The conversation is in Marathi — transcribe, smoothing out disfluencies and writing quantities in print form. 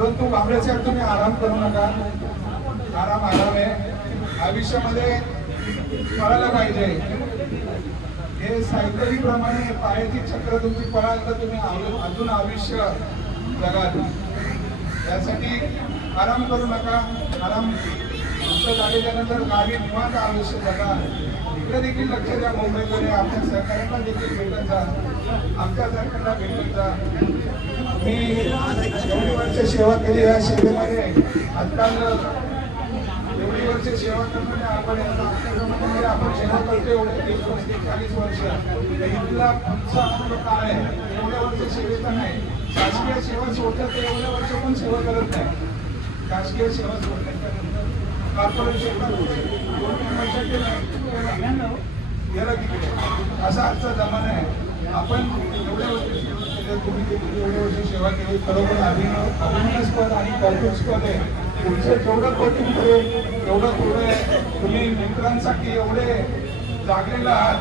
परंतु काँग्रेस साहेब तुम्ही आराम करू नका. आराम आहे. आयुष्यामध्ये पळायला पाहिजे. हे सायकलीप्रमाणे पायाची चक्र तुमची पळाल तर तुम्ही अजून आयुष्य जगाल. त्यासाठी आराम करू नका. आराम तुमचं झालेल्या नंतर गावी निवांत आयुष्य जगा. इकडे देखील लक्ष द्या. मुंबईकडे आपल्या सरकारला देखील भेटत जा. आमच्या सरकारला भेटत जा. मी एवढी वर्ष सेवा केली. या सेवेमध्ये आजकाल एवढी वर्ष सेवा करणारे आपण आपण सेवा करतो एवढे 30-40 वर्ष. इथला पुढचा काळ आहे. एवढ्या वर्ष सेवेचा नाही. शासकीय सेवा सोडतात ते एवढ्या वर्ष पण सेवा करत नाही. शासकीय सेवा सोडल्यानंतर कॉर्पोरेट क्षेत्रात 2-3 वर्षाचे गेला तिकडे असा आजचा जमाना आहे. आपण एवढ्या वर्षी सेवा केली. तुम्ही एवढ्या वर्षी सेवा केली. खरोखर अभिमानास्पद आणि कौतुकास्पद आहे. पुढचं जेवढं कौतुक एवढं थोडं आहे. तुम्ही मित्रांसाठी एवढे जागलेला आहात.